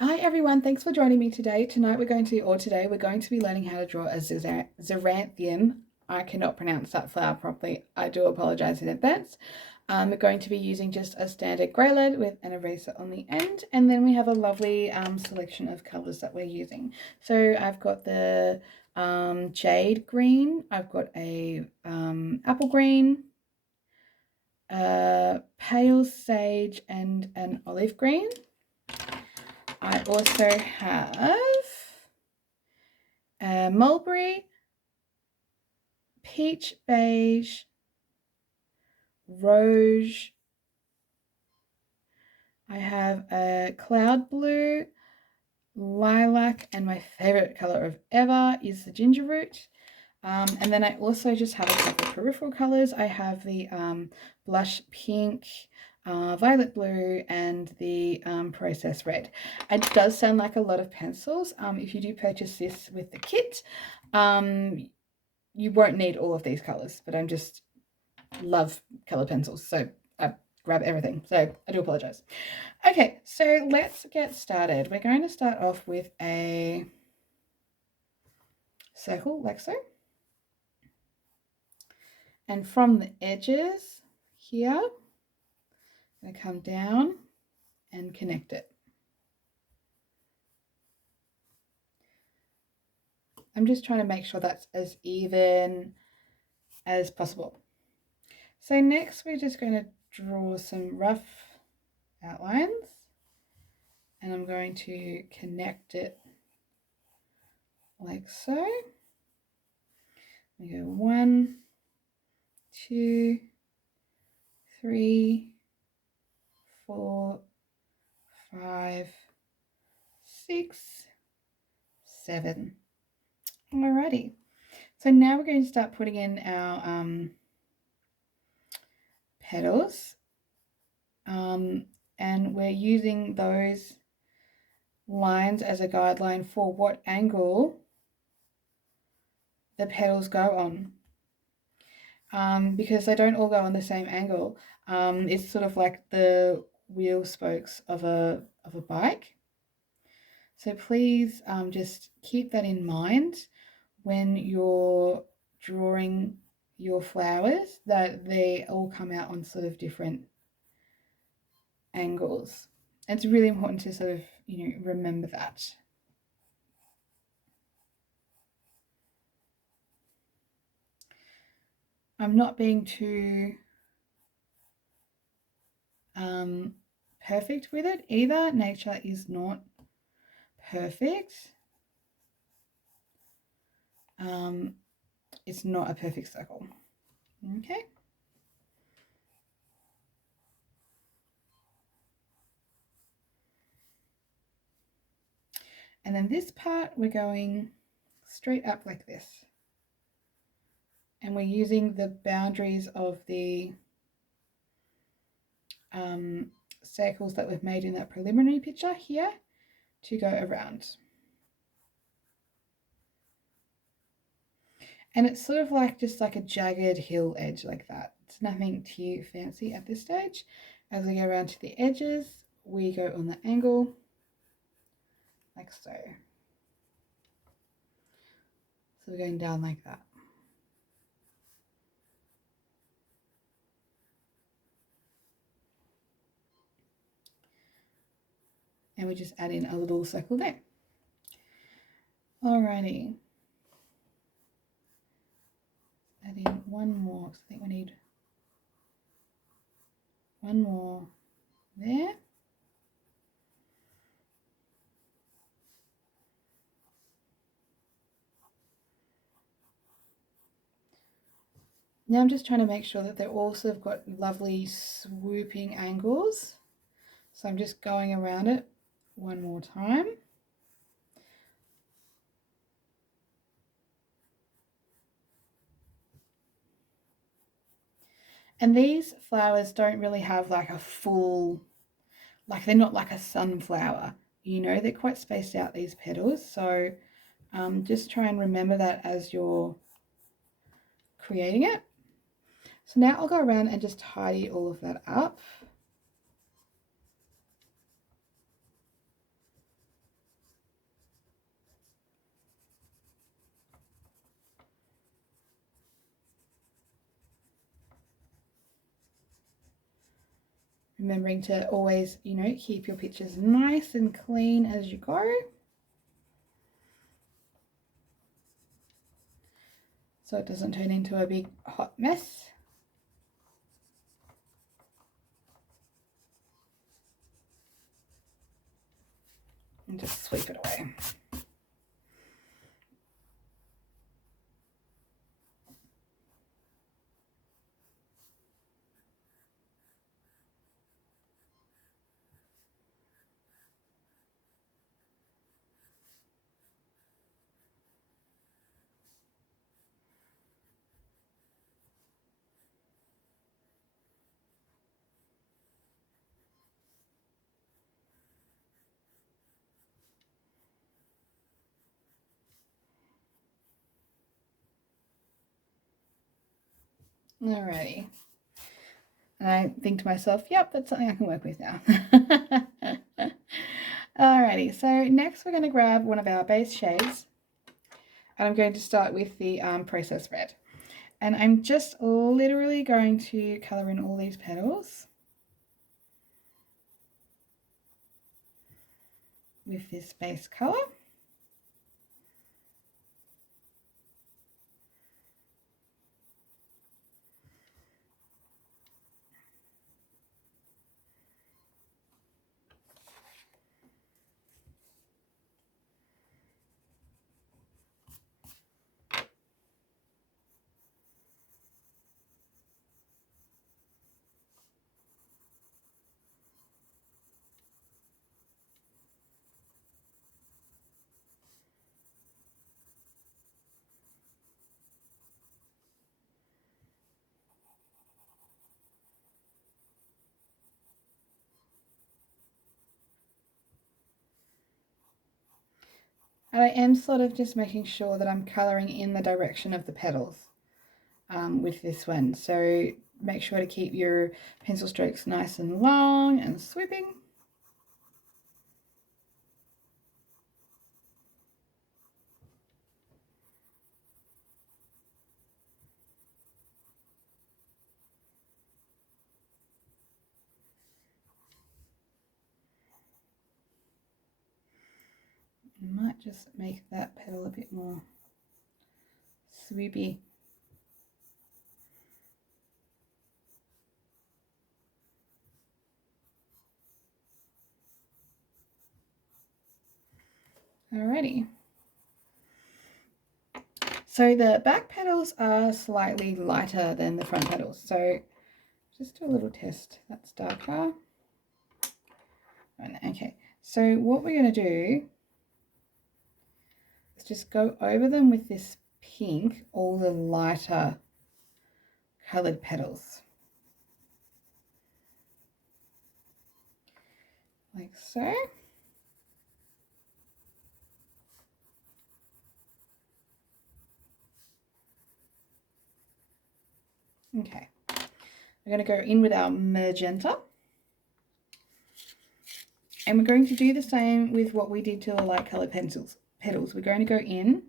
Hi everyone, thanks for joining me today. Today we're going to be learning how to draw a xeranthium. I cannot pronounce that flower properly. I do apologize in advance. We're going to be using just a standard grey lead with an eraser on the end, and then we have a lovely selection of colours that we're using. So I've got the jade green, I've got a apple green, pale sage, and an olive green. I also have mulberry, peach beige, rose. I have a cloud blue, lilac, and my favorite color of ever is the ginger root. And then I also just have a couple of peripheral colors. I have the blush pink, violet blue, and the process red. It does sound like a lot of pencils. If you do purchase this with the kit, you won't need all of these colors, but I'm just love color pencils, so I grab everything. So I do apologize. Okay, so let's get started. We're going to start off with a circle like so. And from the edges here, I'm going to come down and connect it. I'm just trying to make sure that's as even as possible. So next we're just going to draw some rough outlines, and I'm going to connect it like so. We go 1, 2, 3, 4, 5, 6, 7. Alrighty. So now we're going to start putting in our petals, and we're using those lines as a guideline for what angle the petals go on, because they don't all go on the same angle. It's sort of like the wheel spokes of a bike. So please just keep that in mind when you're drawing your flowers, that they all come out on sort of different angles. It's really important to sort of, remember that. I'm not being too perfect with it either. Nature is not perfect. It's not a perfect circle. Okay. And then this part, we're going straight up like this. And we're using the boundaries of the circles that we've made in that preliminary picture here to go around. And it's sort of like just like a jagged hill edge like that. It's nothing too fancy at this stage. As we go around to the edges, we go on the angle like so. So we're going down like that. And we just add in a little circle there. Alrighty. Add in one more, because I think we need one more there. Now I'm just trying to make sure that they're all sort of got lovely swooping angles. So I'm just going around it one more time. And these flowers don't really have like a full, like they're not like a sunflower, they're quite spaced out, these petals. So just try and remember that as you're creating it. So now I'll go around and just tidy all of that up. Remembering to always, keep your pictures nice and clean as you go. So it doesn't turn into a big hot mess. And just sweep it away. Alrighty. And I think to myself, yep, that's something I can work with now. Alrighty, so next we're going to grab one of our base shades. And I'm going to start with the Process Red. And I'm just literally going to colour in all these petals with this base colour. And I am sort of just making sure that I'm colouring in the direction of the petals with this one. So make sure to keep your pencil strokes nice and long and sweeping. I might just make that petal a bit more sweepy. Alrighty. So the back petals are slightly lighter than the front petals. So just do a little test. That's darker. Okay, so what we're going to do is just go over them with this pink, all the lighter coloured petals. Like so. Okay, we're going to go in with our magenta. And we're going to do the same with what we did to the light coloured petals. We're going to go in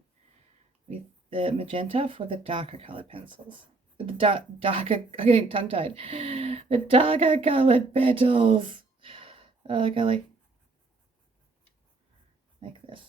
with the magenta for the darker coloured pencils. The darker, I'm getting tongue-tied. The darker coloured petals. Oh, golly. Like this.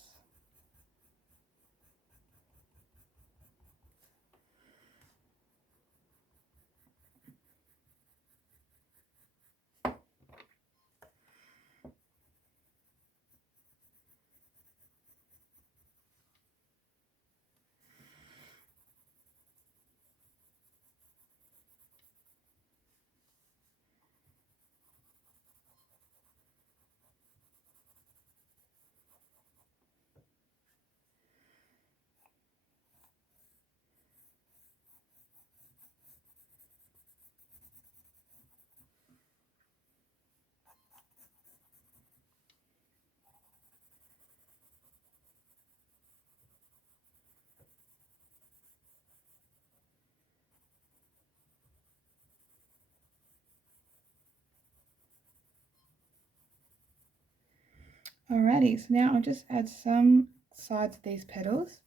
Alrighty, so now I'll just add some sides of these petals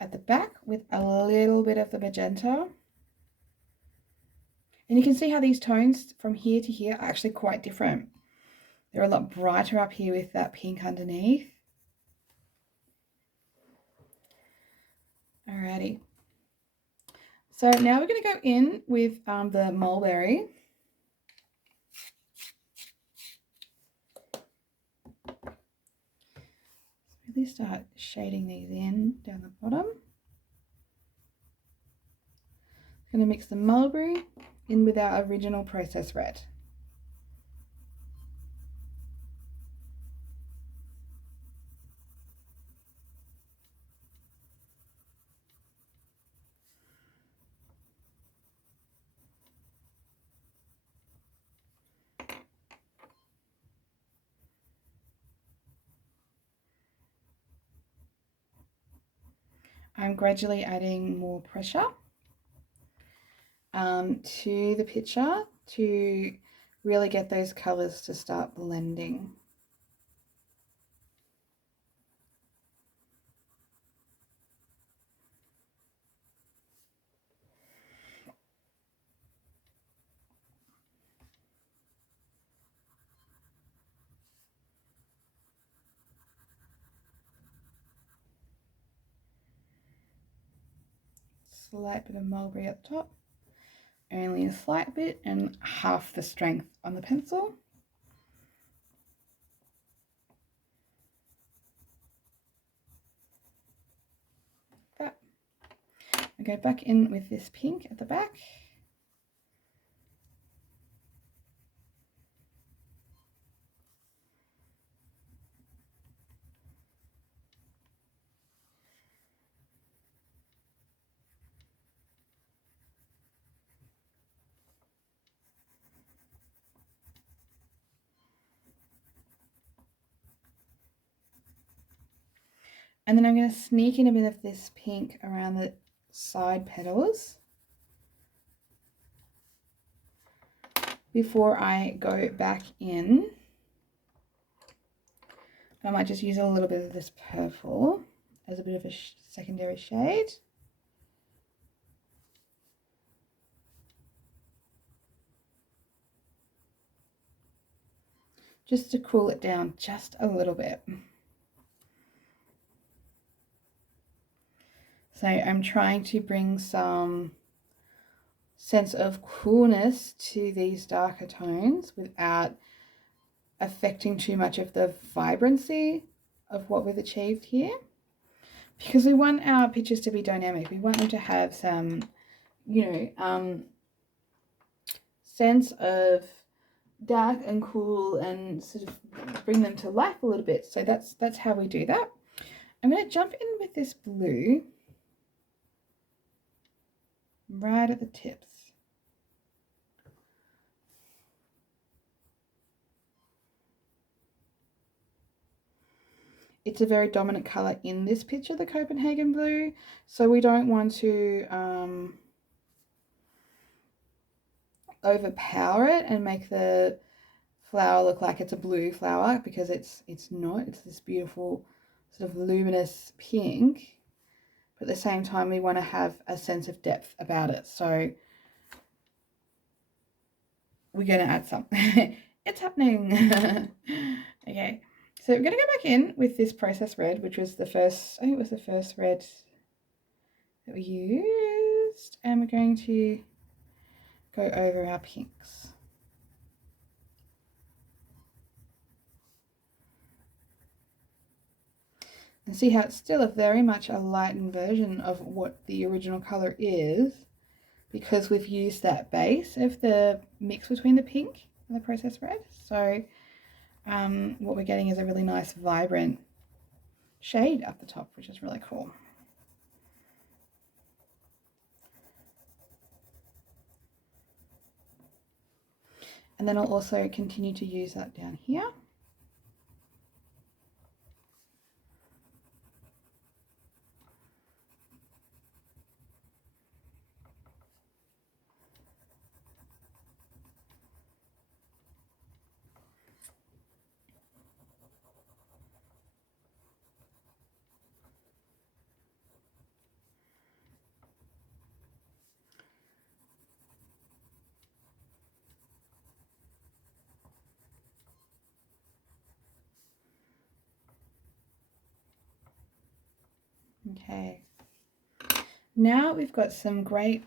at the back with a little bit of the magenta. And you can see how these tones from here to here are actually quite different. They're a lot brighter up here with that pink underneath. Alrighty. So now we're going to go in with the mulberry. Really start shading these in down the bottom. I'm going to mix the mulberry in with our original processed red. I'm gradually adding more pressure to the picture to really get those colours to start blending. Slight bit of mulberry at the top, only a slight bit, and half the strength on the pencil. That. I go back in with this pink at the back. And then I'm going to sneak in a bit of this pink around the side petals before I go back in. I might just use a little bit of this purple as a bit of a secondary shade. Just to cool it down just a little bit. So I'm trying to bring some sense of coolness to these darker tones without affecting too much of the vibrancy of what we've achieved here. Because we want our pictures to be dynamic. We want them to have some, sense of dark and cool and sort of bring them to life a little bit. So that's how we do that. I'm going to jump in with this blue right at the tips. It's a very dominant color in this picture, the Copenhagen blue, so we don't want to overpower it and make the flower look like it's a blue flower, because it's not. It's this beautiful sort of luminous pink, but at the same time we want to have a sense of depth about it, so we're going to add some. It's happening. Okay, so we're going to go back in with this processed red, which was the first, I think it was the first red that we used, and we're going to go over our pinks. And see how it's still a very much a lightened version of what the original color is, because we've used that base of the mix between the pink and the processed red. So what we're getting is a really nice vibrant shade up the top, which is really cool. And then I'll also continue to use that down here. Okay. Now we've got some great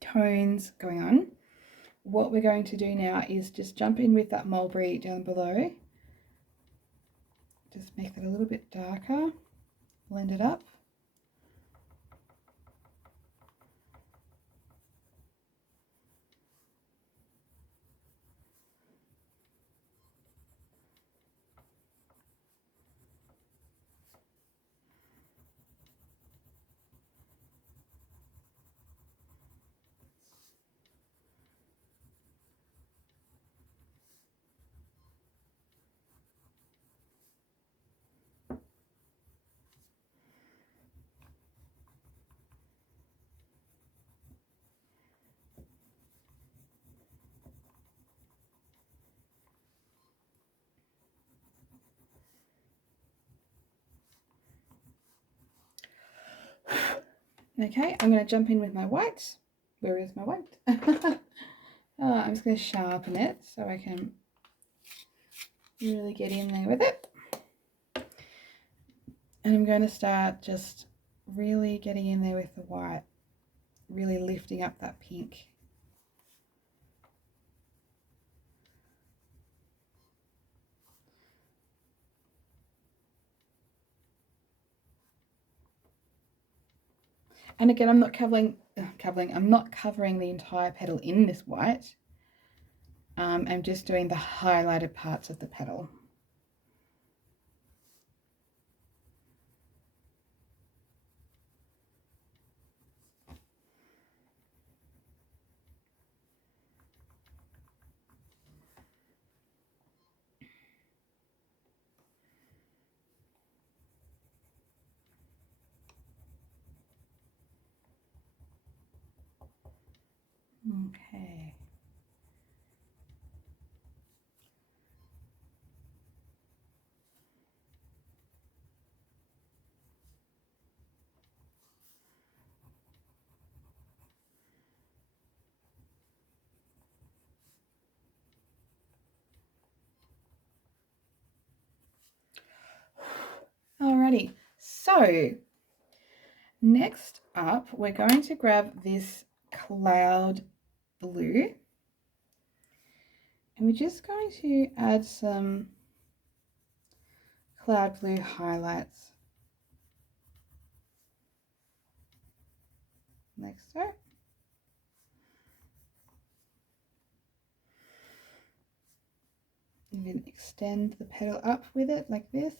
tones going on. What we're going to do now is just jump in with that mulberry down below. Just make that a little bit darker, blend it up. Okay, I'm going to jump in with my white. Where is my white? I'm just going to sharpen it so I can really get in there with it. And I'm going to start just really getting in there with the white, really lifting up that pink. And again, I'm not covering the entire petal in this white. I'm just doing the highlighted parts of the petal. Okay. Alrighty, so next up we're going to grab this cloud blue and we're just going to add some cloud blue highlights like so. And then extend the petal up with it like this.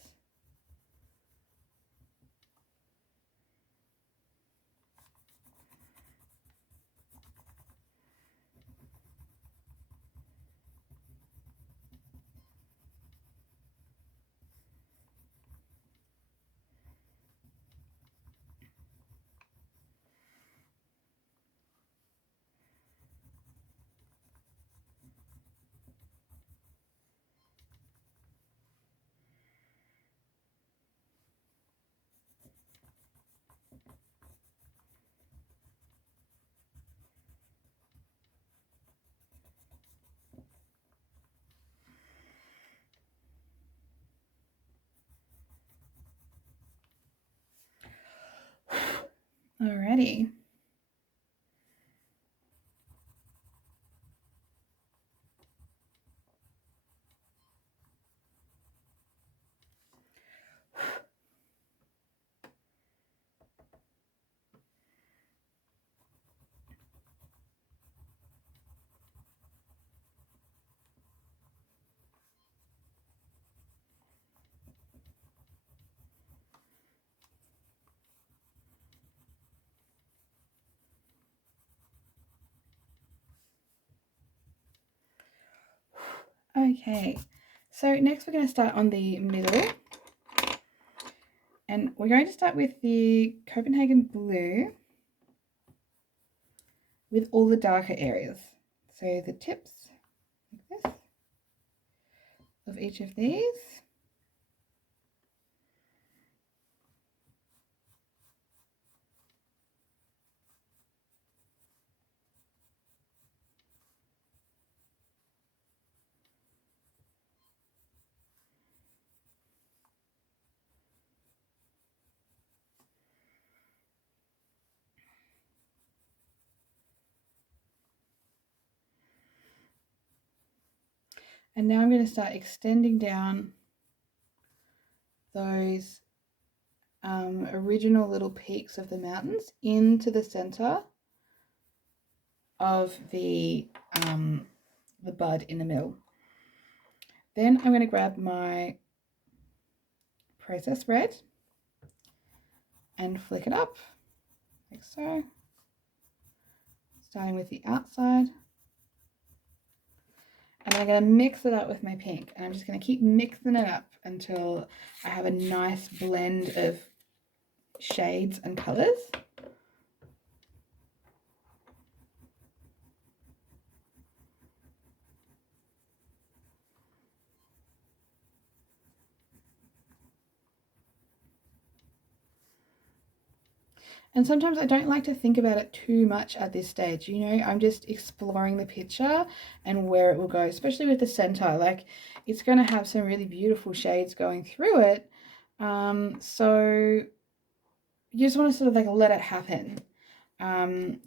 Alrighty. Okay, so next we're going to start on the middle. And we're going to start with the Copenhagen blue with all the darker areas. So the tips, like this, of each of these. And now I'm going to start extending down those original little peaks of the mountains into the center of the bud in the middle. Then I'm going to grab my processed red and flick it up like so, starting with the outside. And I'm going to mix it up with my pink, and I'm just going to keep mixing it up until I have a nice blend of shades and colors. And sometimes I don't like to think about it too much at this stage. You know, I'm just exploring the picture and where it will go, especially with the center. Like, it's going to have some really beautiful shades going through it. So you just want to sort of like let it happen.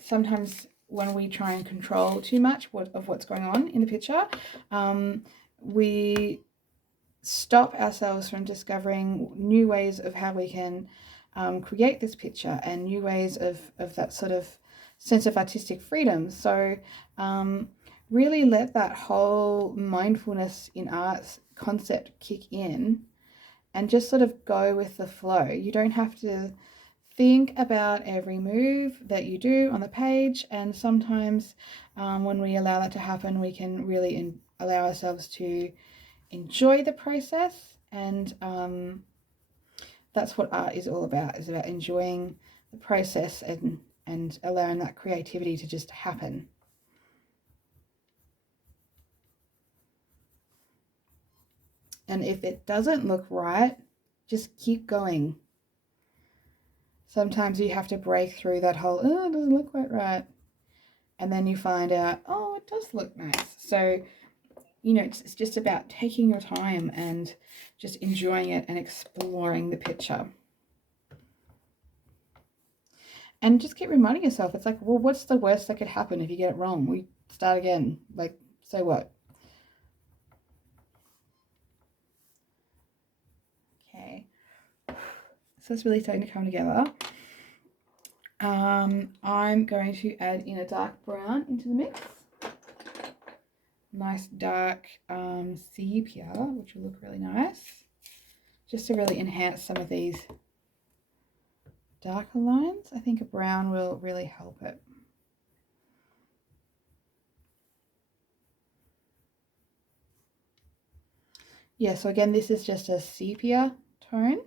Sometimes when we try and control too much of what's going on in the picture, we stop ourselves from discovering new ways of how we can create this picture and new ways of that sort of sense of artistic freedom. So really let that whole mindfulness in arts concept kick in and just sort of go with the flow. You don't have to think about every move that you do on the page, and sometimes when we allow that to happen, we can really allow ourselves to enjoy the process. And that's what art is all about, is about enjoying the process and allowing that creativity to just happen. And if it doesn't look right, just keep going. Sometimes you have to break through that whole, oh, it doesn't look quite right. And then you find out, oh, it does look nice. So, you know, it's just about taking your time and just enjoying it and exploring the picture. And just keep reminding yourself, it's like, well, what's the worst that could happen if you get it wrong? We start again. Like, so what? Okay. So it's really starting to come together. I'm going to add in a dark brown into the mix. Nice dark sepia, which will look really nice. Just to really enhance some of these darker lines. I think a brown will really help it. Yeah, so again, this is just a sepia tone.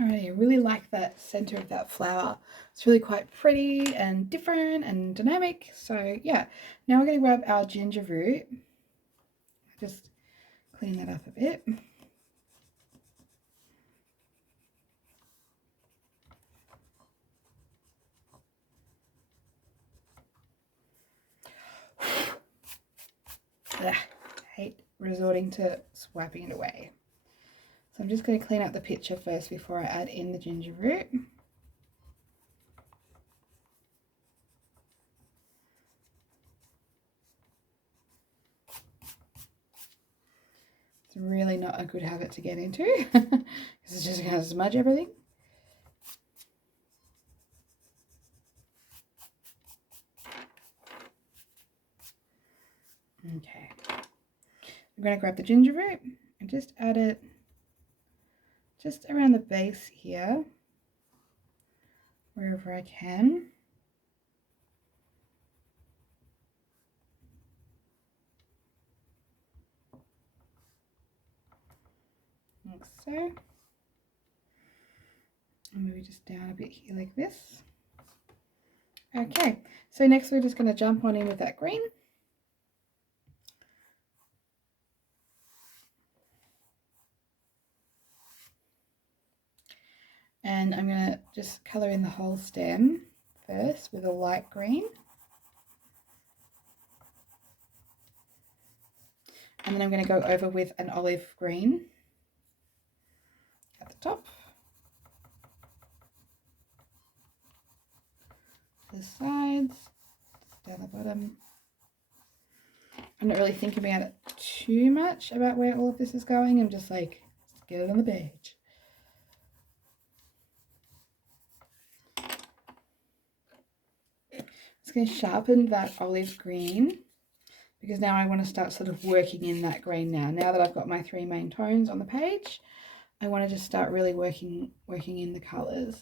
Alrighty, I really like that center of that flower. It's really quite pretty and different and dynamic. So yeah, now we're going to grab our ginger root. Just clean that up a bit. Ugh, hate resorting to swiping it away. So I'm just going to clean up the picture first before I add in the ginger root. It's really not a good habit to get into because it's just going to smudge everything. Okay, I'm going to grab the ginger root and just add it just around the base here, wherever I can. Like so. And maybe just down a bit here like this. Okay, so next we're just going to jump on in with that green. And I'm going to just colour in the whole stem first with a light green. And then I'm going to go over with an olive green at the top, the sides, down the bottom. I'm not really thinking about it too much about where all of this is going. I'm just like, let's get it on the page. Just going to sharpen that olive green because now I want to start sort of working in that green now. Now that I've got my three main tones on the page, I want to just start really working in the colours.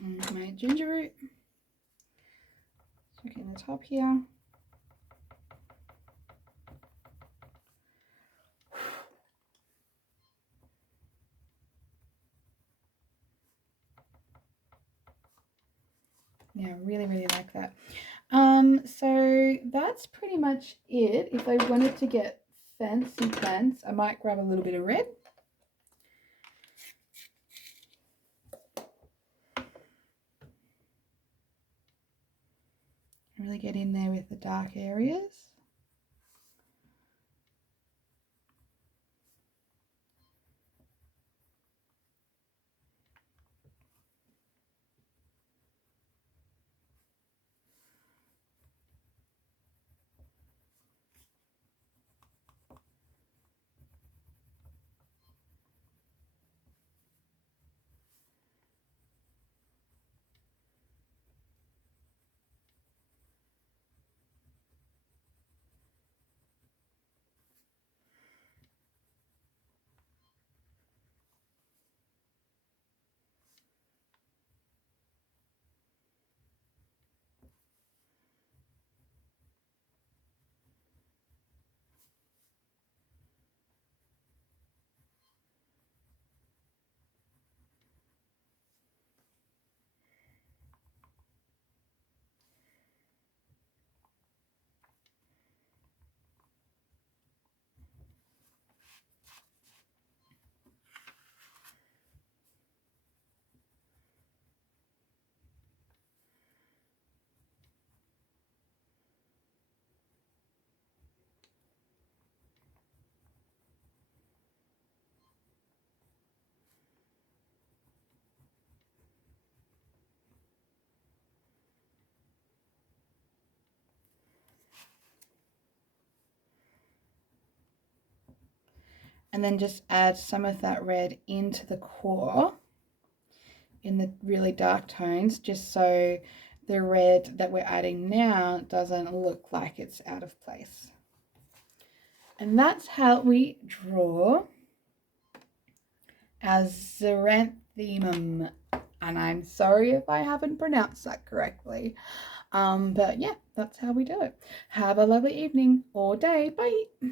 And my ginger root, stuck in the top here. Yeah, I really, really like that. So that's pretty much it. If I wanted to get fancy pants, I might grab a little bit of red. Really get in there with the dark areas. And then just add some of that red into the core in the really dark tones, just so the red that we're adding now doesn't look like it's out of place. And that's how we draw our xeranthium. and I'm sorry if I haven't pronounced that correctly. But yeah, that's how we do it. Have a lovely evening or day. Bye.